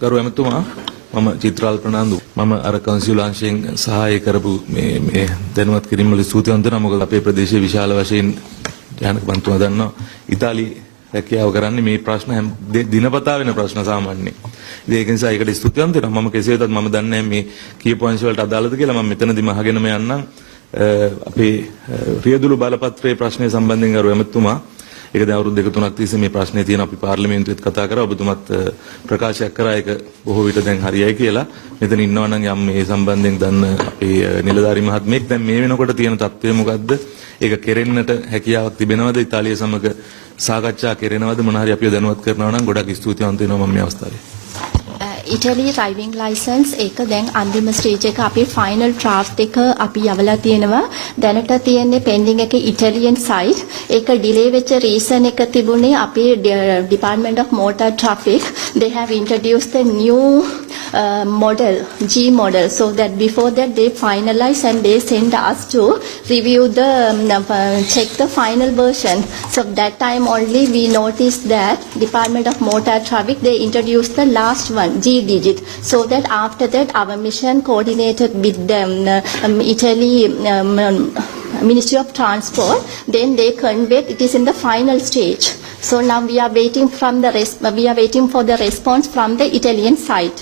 ගරු ඇමතුමා මම චිත්‍රාල් ප්‍රනාන්දු මම අර කන්සියුල් අංශයෙන් සහාය කරපු මේ දැනුවත් කිරීම වල ස්තුතිවන්ත වෙනවා මොකද අපේ ප්‍රදේශයේ විශාල වශයෙන් ජානක බන්තුමා දන්නවා ඉතාලි රැකියාව කරන්නේ මේ ප්‍රශ්න දිනපතා වෙන ප්‍රශ්න සාමාන්‍යයෙන්. ඉතින් ඒක නිසා ඒකට ස්තුතිවන්ත වෙනවා. මම කෙසේ වෙතත් මම දන්නේ මේ කියපු අංශ වලට අදාළද කියලා මම මෙතනදිම අහගෙනම යන්නම්. අපේ රියදුරු බලපත්‍රයේ ප්‍රශ්නය සම්බන්ධයෙන් ගරු ඇමතුමා ඒක දැන් අවුරුදු 2-3ක් තිස්සේ මේ ප්‍රශ්නේ තියෙන අපි පාර්ලිමේන්තුවේත් කතා කරා ඔබතුමත් ප්‍රකාශයක් කරා ඒක බොහෝ විට දැන් හරියයි කියලා. මෙතන ඉන්නවා නම් යම් මේ සම්බන්ධයෙන් දන්න අපේ නිලධාරි මහත්මයෙක් දැන් මේ වෙනකොට තියෙන තත්ත්වය මොකද්ද? ඒක කෙරෙන්නට හැකියාවක් තිබෙනවද? ඉතාලිය සමග සාකච්ඡා කෙරෙනවද? මොන හරි අපිව දැනුවත් කරනවා නම් ගොඩක් ස්තුතිවන්ත වෙනවා මම මේ අවස්ථාවේ. Italy driving license එක දැන් අන්තිම ස්ටේජ් එක අපි ෆයිනල් ඩ්‍රාෆ්ට් එක අපි යවලා තියෙනවා. දැනට තියෙන්නේ pending එක Italian side. ඒක delay වෙච්ච reason එක තිබුණේ අපේ Department of Motor Traffic they have introduced a new model G model so that before that they finalize and they send us to review the check the final version. So that time only we noticed that Department of Motor Traffic they introduced the last one G digit so that after that our mission coordinated with the Italy Ministry of Transport then they conveyed it is in the final stage. So now we are waiting for the response from the Italian side.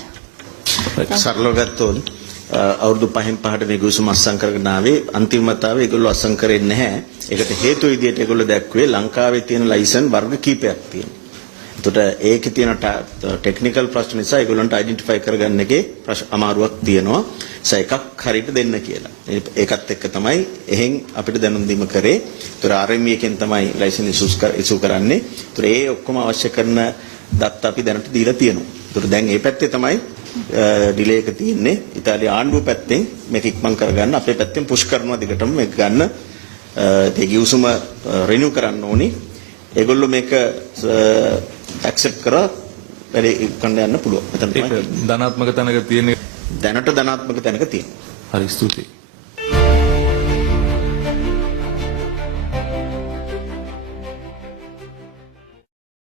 සරලව ගත්තොත් අවුරුදු 5න් 5ට මේ ගුසුම අත්සන් කරගෙන ආවේ අන්තිම මතාවේ ඒගොල්ලෝ අත්සන් කරන්නේ නැහැ. ඒකට හේතුව විදිහට ඒගොල්ලෝ දැක්ුවේ ලංකාවේ තියෙන ලයිසන් වර්ග කීපයක් තියෙනවා. එතකොට ඒකේ තියෙන ටෙක්නිකල් ප්‍රශ්න නිසා ඒගොල්ලන්ට අයිඩෙන්ටිෆයි කරගන්න එකේ අමාරුවක් තියෙනවා. ඒසයි එකක් හරියට දෙන්න කියලා. ඒකත් එක්ක තමයි එහෙන් අපිට දැනුම් දීම කරේ. ඒතර RME එකෙන් තමයි ලයිසන් ඉෂු කරන්නේ. ඒතර ඒ ඔක්කොම අවශ්‍ය කරන දත්ත අපි දැනට දීලා තියෙනවා. ඒතර දැන් මේ පැත්තේ තමයි ඩිලේ එක තියෙන්නේ. ඉතාලිය ආණ්ඩුව පැත්තෙන් මේක ඉක්මන් කරගන්න අපේ පැත්තෙන් පුෂ් කරනවා දිගටම මේක ගන්න. ඒ ගිවිසුම රිනිව් කරන්න ඕනි. ඒගොල්ලෝ මේක ඇක්සෙප්ට් කරා වැඩි කන්න යන්න පුළුවන්. මෙතන තමයි ධනාත්මක තැනක තියෙන්නේ. දැනට ධනාත්මක තැනක තියෙනවා. හරි ස්තුතියි.